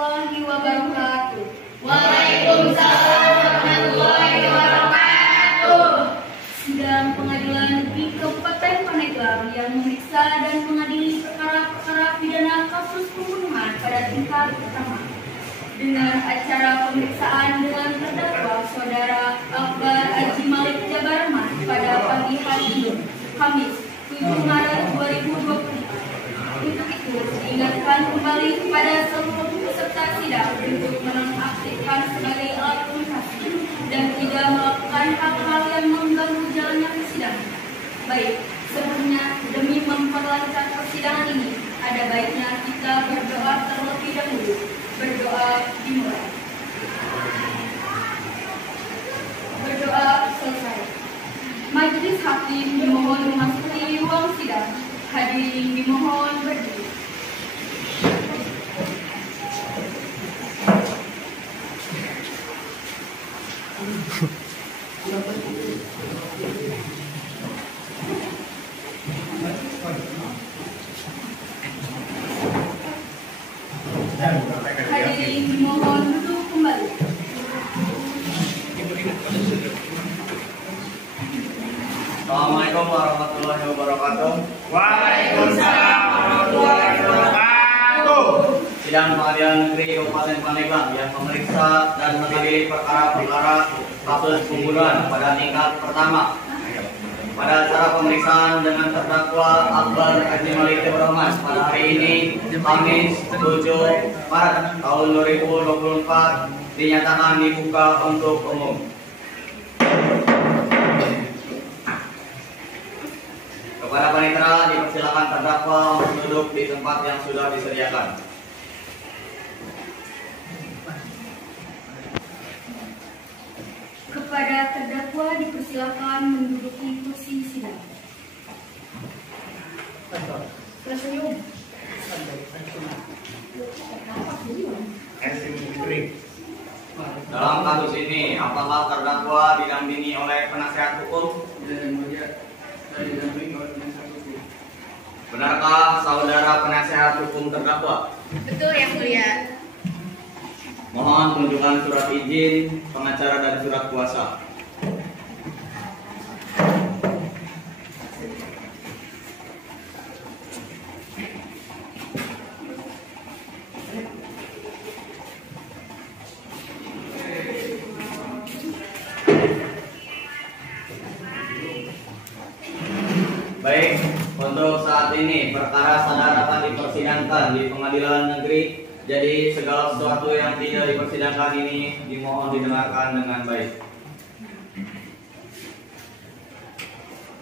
warahmatullahi wabarakatuh. Waalaikumsalam warahmatullahi wabarakatuh. Sidang Pengadilan Negeri Kabupaten Pandeglang yang memeriksa dan mengadili perkara-perkara pidana kasus pembunuhan pada tingkat pertama. Dengan acara pemeriksaan dengan terdakwa Saudara Akbar Haji Malik Jabarman pada pagi hari ini, Kamis 7 Maret 2024. Untuk itu, diingatkan kembali kepada seluruh peserta sidang untuk menonaktifkan sebagai alat komunikasi dan tidak melakukan hal-hal yang mengganggu jalannya persidangan. Baik, sebelumnya demi memperlancar persidangan ini, ada baiknya kita berdoa terlebih dahulu. Berdoa dimulai. Berdoa selesai. Majelis hakim dimohon memasuki ruang sidang. Hadirin dimohon berdiri. Hadirin dimohon duduk kembali. Assalamualaikum warahmatullahi wabarakatuh. Waalaikumsalam warahmatullahi wabarakatuh. Sidang Pengadilan Negeri Kabupaten Pandeglang yang memeriksa dan mengadili perkara-perkara kasus pembunuhan pada tingkat pertama. Pada acara pemeriksaan dengan terdakwa Akbar Haji Malik Jabarman pada hari ini, Kamis 7 Maret tahun 2024, dinyatakan dibuka untuk umum. Kepada panitera dipersilakan terdakwa untuk duduk di tempat yang sudah disediakan. Kepada terdakwa dipersilakan menduduki kursi sidang. Dalam kasus ini, apakah terdakwa didampingi oleh penasihat hukum? Benarkah saudara penasihat hukum terdakwa? Betul yang mulia. Mohon tunjukkan surat izin pengacara dan surat kuasa. Baik, untuk saat ini perkara saudara akan dipersidangkan di Pengadilan Negeri. Jadi segala sesuatu yang tidak dipersidangkan ini dimohon didengarkan dengan baik.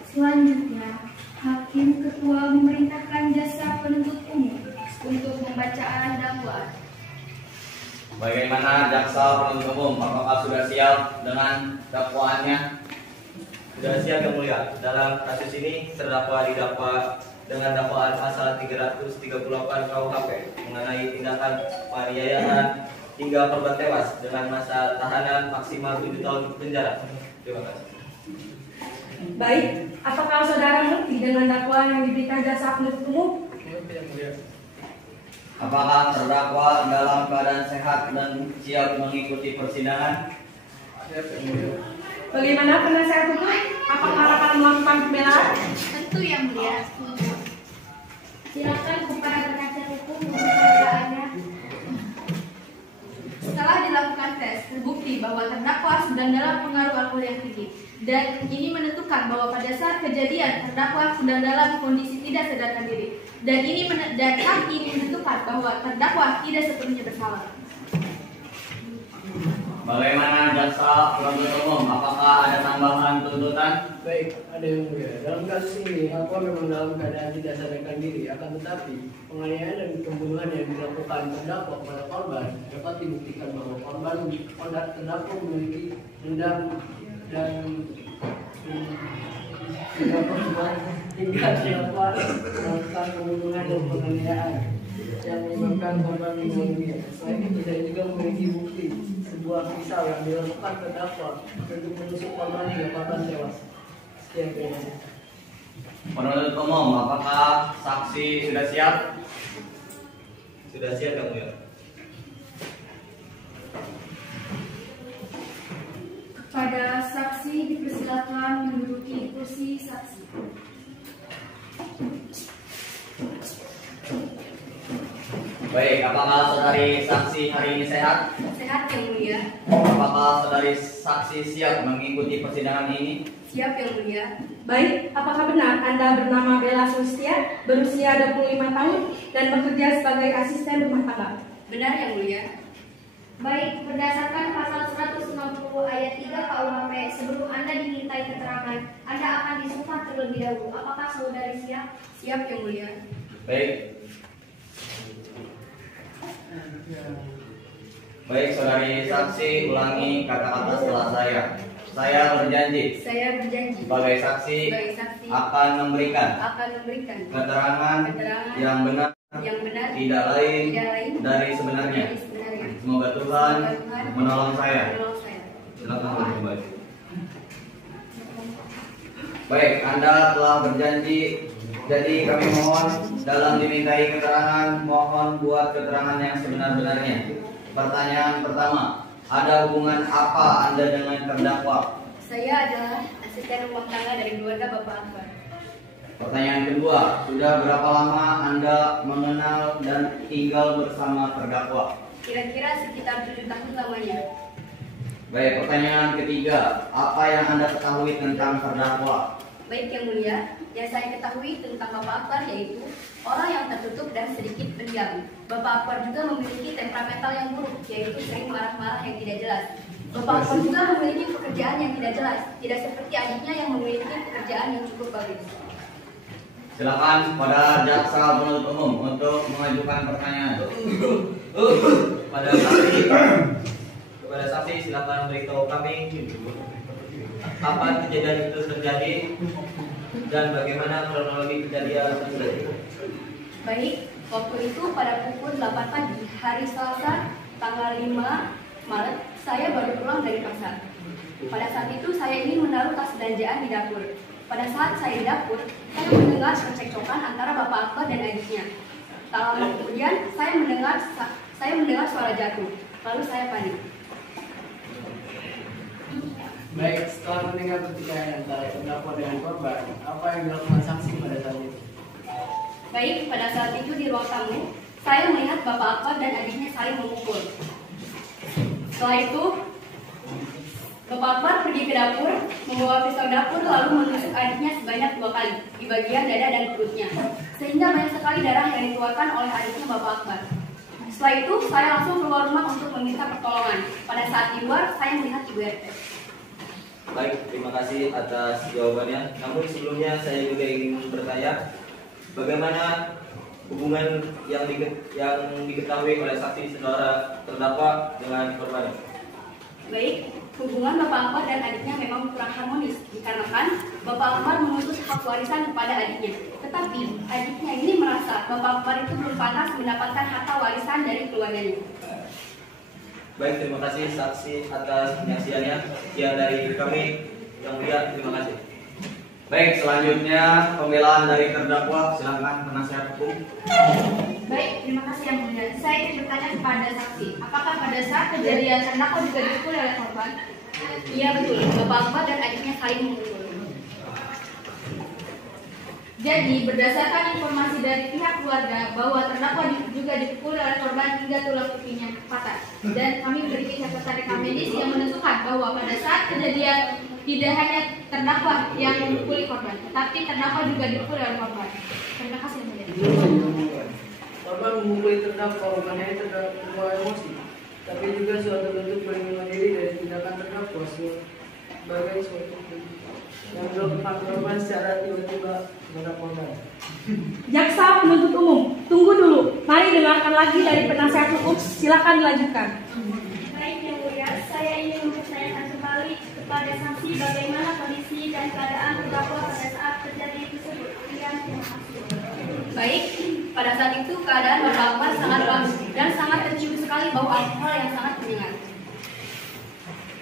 Selanjutnya, Hakim Ketua memerintahkan jasa penuntut umum untuk pembacaan dakwaan. Bagaimana jaksa penuntut umum? Apakah sudah siap dengan dakwaannya? Sudah siap yang mulia. Dalam kasus ini terdakwa didakwa dengan dakwaan pasal 338 KUHP mengenai tindakan penganiayaan hingga korban tewas dengan masa tahanan maksimal 7 tahun penjara. Terima kasih. Baik, apakah saudara mengerti dengan dakwaan yang diberikan jaksa penuntut umum? Apakah terdakwa dalam keadaan sehat dan siap mengikuti persidangan? Bagaimana penasihat hukum? Apakah akan melakukan pembelaan? Tentu yang mulia. Silakan kepada penasihat hukum pemberitaannya. Setelah dilakukan tes, terbukti bahwa terdakwa sedang dalam pengaruh alkohol yang tinggi. Dan ini menentukan bahwa pada saat kejadian terdakwa sedang dalam kondisi tidak sadarkan diri. Dan hal ini menentukan bahwa terdakwa tidak sepenuhnya bersalah. Bagaimana jaksa penuntut umum? Apakah ada tambahan tuntutan? Baik, ada yang mulia. Dalam kasus ini, aku memang dalam keadaan tidak sadarkan diri. Akan tetapi, penganiayaan dan pembunuhan yang dilakukan terdakwa kepada korban dapat dibuktikan bahwa terdakwa memiliki dendam dan tidak korban hingga dilakukan melakukan pembunuhan dan penganiayaan yang menyebabkan korban meninggal dunia. Selain itu, saya juga memiliki bukti sebuah pisau yang dilakukan terdakwa untuk menusuk korban hingga korban tewas. Sekian terima kasih. Penuntut umum, apakah saksi sudah siap? Sudah siap yang mulia. Kepada saksi dipersilakan menduduki kursi saksi. Baik, apakah saudari saksi hari ini sehat? Sehat yang mulia. Apakah saudari saksi siap mengikuti persidangan ini? Siap yang mulia. Baik, apakah benar Anda bernama Bella Sulistia, berusia 25 tahun, dan bekerja sebagai asisten rumah tangga? Benar yang mulia. Baik, berdasarkan pasal 190 ayat 3 KUHP, sebelum Anda dimintai keterangan, Anda akan disumpah terlebih dahulu. Apakah saudari siap? Siap yang mulia. Baik. Baik, saudari saksi, ulangi kata-kata setelah saya. Saya berjanji Saya berjanji sebagai saksi sebagai saksi akan memberikan keterangan yang benar, tidak lain dari sebenarnya. dari sebenarnya. Semoga Tuhan menolong saya. Menolong saya. Silakan kembali. Baik, Anda telah berjanji. Jadi kami mohon dalam dimintai keterangan, mohon buat keterangan yang sebenar-benarnya. Pertanyaan pertama, ada hubungan apa Anda dengan terdakwa? Saya adalah asisten rumah tangga dari keluarga Bapak Akbar. Pertanyaan kedua, sudah berapa lama Anda mengenal dan tinggal bersama terdakwa? Kira-kira sekitar 7 tahun lamanya. Baik, pertanyaan ketiga, apa yang Anda ketahui tentang terdakwa? Baik yang mulia, yang saya ketahui tentang Bapak Akbar yaitu orang yang tertutup dan sedikit pendiam. Bapak Akbar juga memiliki temperamental yang buruk, yaitu sering marah-marah yang tidak jelas. Bapak Akbar juga memiliki pekerjaan yang tidak jelas, tidak seperti adiknya yang memiliki pekerjaan yang cukup bagus. Silakan pada jaksa penuntut umum untuk mengajukan pertanyaan. Kepada saksi silakan beritahu kami kapan kejadian itu terjadi dan bagaimana kronologi kejadian tersebut. Baik, waktu itu pada pukul 8 pagi hari Selasa tanggal 5 Maret saya baru pulang dari pasar. Pada saat itu saya ingin menaruh tas belanjaan di dapur. Pada saat saya di dapur, saya mendengar percekcokan antara Bapak Akbar dan adiknya. Tak lama kemudian saya mendengar suara jatuh. Lalu saya panik. Baik, setelah mendengar pertikaian antara terdakwa dengan korban, apa yang dilakukan saksi pada saat itu? Baik, pada saat itu di ruang tamu, saya melihat Bapak Akbar dan adiknya saling memukul. Setelah itu, Bapak Akbar pergi ke dapur, membawa pisau dapur lalu menusuk adiknya sebanyak 2 kali di bagian dada dan perutnya, sehingga banyak sekali darah yang dikeluarkan oleh adiknya Bapak Akbar. Setelah itu, saya langsung keluar rumah untuk meminta pertolongan. Pada saat di luar, saya melihat Ibu RT. Baik, terima kasih atas jawabannya. Namun sebelumnya saya juga ingin bertanya, bagaimana hubungan yang diketahui oleh saksi saudara terdakwa dengan korban? Baik, hubungan Bapak Akbar dan adiknya memang kurang harmonis, dikarenakan Bapak Akbar menuntut hak warisan kepada adiknya. Tetapi adiknya ini merasa Bapak Akbar itu belum pantas mendapatkan harta warisan dari keluarganya. Baik, terima kasih saksi atas penyaksiannya. Sekian dari kami yang mulia, terima kasih. Baik, selanjutnya pembelaan dari terdakwa, silakan penasihat hukum. Baik, terima kasih yang mulia. Saya ingin bertanya kepada saksi, apakah pada saat kejadian terdakwa juga dipukul oleh korban? Iya betul, Bapak Akbar dan adiknya saling memukul. Jadi, berdasarkan informasi dari pihak keluarga bahwa terdakwa juga dipukul oleh korban hingga tulang pipinya patah. Dan kami memiliki catatan rekam medis yang menentukan bahwa pada saat kejadian tidak hanya terdakwa yang memukuli korban, tetapi terdakwa juga dipukul oleh korban. Terima kasih. Korban memukuli terdakwa bukan hanya terdakwa emosi, tapi juga suatu bentuk perlindungan diri dari tindakan terdakwa sebagai suatu yang dilakukan korban secara tiba-tiba kepada korban. Jaksa penuntut umum, tunggu dulu. Mari dengarkan lagi dari penasihat hukum. Silakan dilanjutkan. Baik yang mulia, saya ingin mempertanyakan kembali kepada saksi bagaimana kondisi dan keadaan terdakwa pada saat terjadi tersebut. Terima kasih. Baik, pada saat itu keadaan Bapak Akbar sangat bagus dan sangat tercium sekali bau alkohol yang sangat menyengat.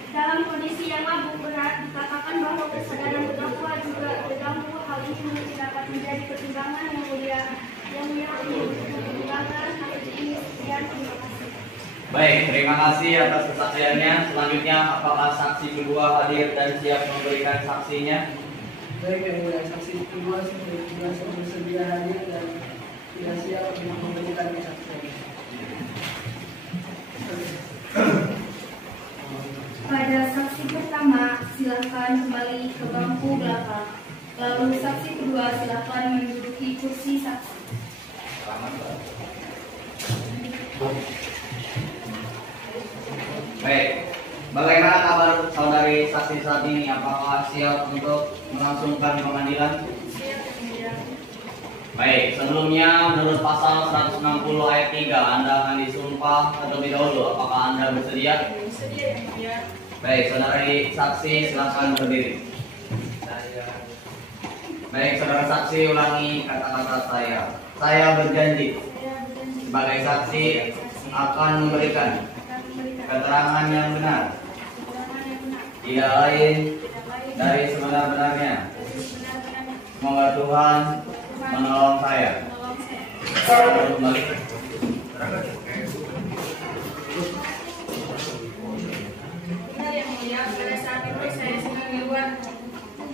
Dalam kondisi yang mabuk berat, dikatakan bahwa kesadaran terdakwa juga terganggu. Hal ini dapat menjadi pertimbangan yang mulia untuk mempertimbangkan hal ini. Sekian, terima kasih. Baik, terima kasih atas kesaksiannya. Selanjutnya, apakah saksi kedua hadir dan siap memberikan saksinya? Baik, yang mulia, saksi kedua sudah bersedia hadir dan sudah siap untuk memberikan kesaksian. Pada saksi pertama, silakan kembali ke bangku belakang. Lalu saksi kedua silakan menduduki kursi saksi. Baik, bagaimana kabar saudari saksi saat ini? Apakah siap untuk melangsungkan pengadilan? Baik, sebelumnya menurut pasal 160 ayat 3 Anda akan disumpah terlebih dahulu. Apakah Anda bersedia? Bersedia. Baik, saudari saksi silakan berdiri. Baik, saudara saksi ulangi kata-kata saya. Saya berjanji sebagai saksi akan memberikan keterangan yang benar, tidak lain dari sebenar-benarnya. Semoga Tuhan menolong saya. Kembali. Benar yang mulia, pada saat itu saya sedang di luar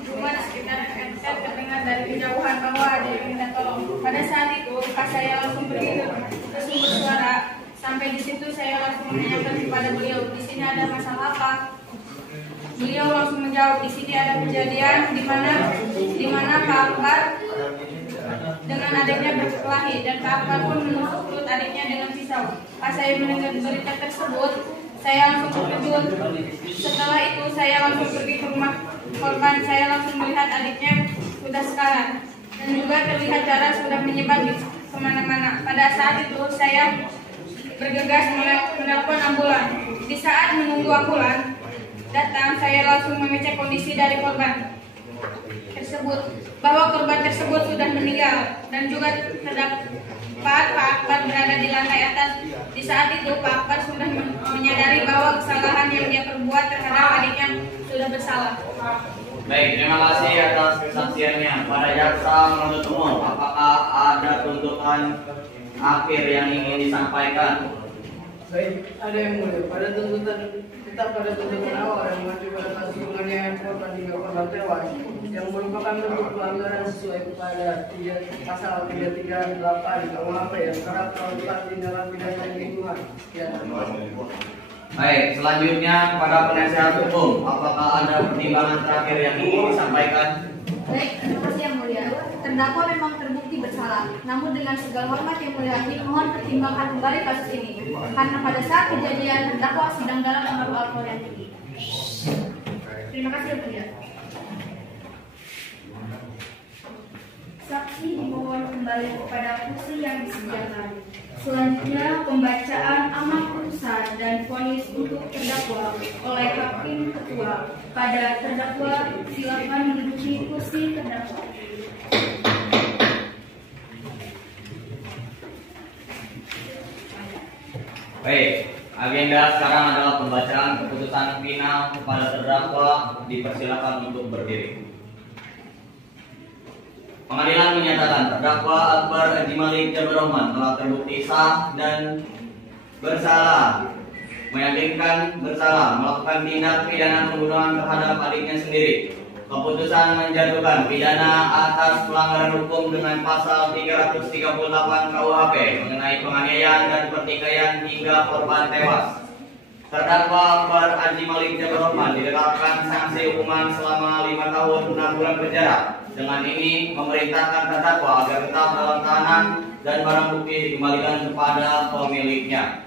rumah sekitar RT terdengar dari kejauhan bahwa ada yang minta tolong. Pada saat itu, pas saya langsung pergi ke sumber suara. Sampai di situ saya langsung menanyakan kepada beliau, di sini ada masalah apa? Beliau langsung menjawab, di sini ada kejadian di mana Pak Akbar dengan adiknya berkelahi dan Pak Akbar pun menusuk perut adiknya dengan pisau. Pas saya mendengar berita tersebut, saya langsung terkejut. Setelah itu saya langsung pergi ke rumah korban. Saya langsung melihat adiknya sudah sekarat dan juga terlihat darah sudah menyebar di kemana-mana. Pada saat itu saya bergegas menelpon ambulan. Di saat menunggu ambulan datang, saya langsung mengecek kondisi dari korban tersebut, bahwa korban tersebut sudah meninggal dan juga terdapat Pak Akbar berada di lantai atas. Di saat itu Pak Akbar sudah menyadari bahwa kesalahan yang dia perbuat terhadap adiknya sudah bersalah. Baik, terima kasih atas kesaksiannya. Pada jaksa penuntut umum, apakah ada tuntutan akhir yang ingin disampaikan? Baik, ada yang mulia. Tetap pada tuntutan awal yang mengacu pada kasus penganiayaan korban hingga korban tewas yang merupakan bentuk pelanggaran sesuai kepada pasal 338 KUHP yang kerap melakukan tindakan pidana lingkungan. Ya. Baik, selanjutnya pada penasihat hukum, apakah ada pertimbangan terakhir yang ingin disampaikan? Baik, terima kasih yang mulia. Terdakwa memang terbukti bersalah, namun dengan segala hormat yang mulia ini mohon pertimbangkan kembali kasus ini, karena pada saat kejadian terdakwa sedang dalam pengaruh alkohol yang tinggi. Terima kasih yang mulia. Saksi dimohon kembali kepada kursi yang disediakan. Selanjutnya pembacaan amar putusan dan vonis untuk terdakwa oleh hakim ketua. Pada terdakwa silakan menduduki kursi terdakwa. Baik, agenda sekarang adalah pembacaan keputusan final kepada terdakwa. Dipersilakan untuk berdiri. Pengadilan menyatakan terdakwa Akbar Haji Malik Jabir Rahman telah terbukti sah dan bersalah, meyakinkan bersalah melakukan tindak pidana pembunuhan terhadap adiknya sendiri. Keputusan menjatuhkan pidana atas pelanggaran hukum dengan pasal 338 KUHP mengenai penganiayaan dan pertikaian hingga korban tewas. Terdakwa Akbar Haji Malik Jabir Rahman didapatkan sanksi hukuman selama 5 tahun 6 bulan penjara. Dengan ini memerintahkan terdakwa agar tetap dalam tahanan dan barang bukti dikembalikan kepada pemiliknya.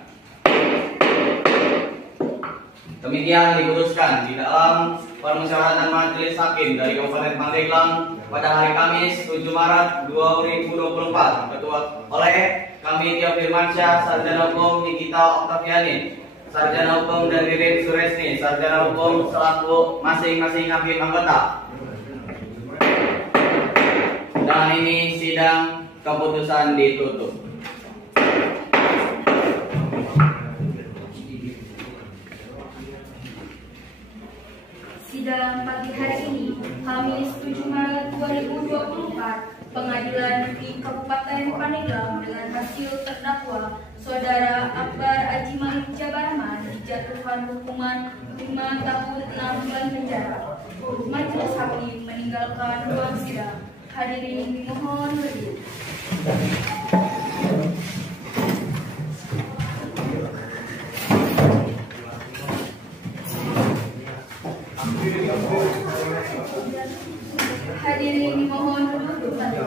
Demikian diputuskan di dalam permusyawaratan majelis hakim dari Kabupaten Pandeglang pada hari Kamis 7 Maret 2024 ketua oleh kami Tio Firmansyah, Sarjana Hukum Nikita Oktaviani, Sarjana Hukum dan Ririn Suresni, Sarjana Hukum selaku masing-masing hakim anggota. Dan ini sidang keputusan ditutup. Sidang pagi hari ini, Kamis 7 Maret 2024, Pengadilan Negeri Kabupaten Pandeglang dengan hasil terdakwa Saudara Akbar Haji Malik dijatuhkan hukuman 5 tahun 6 bulan penjara. Majelis hakim meninggalkan ruang sidang. Hadirin dimohon berdiri. Hadirin dimohon duduk kembali.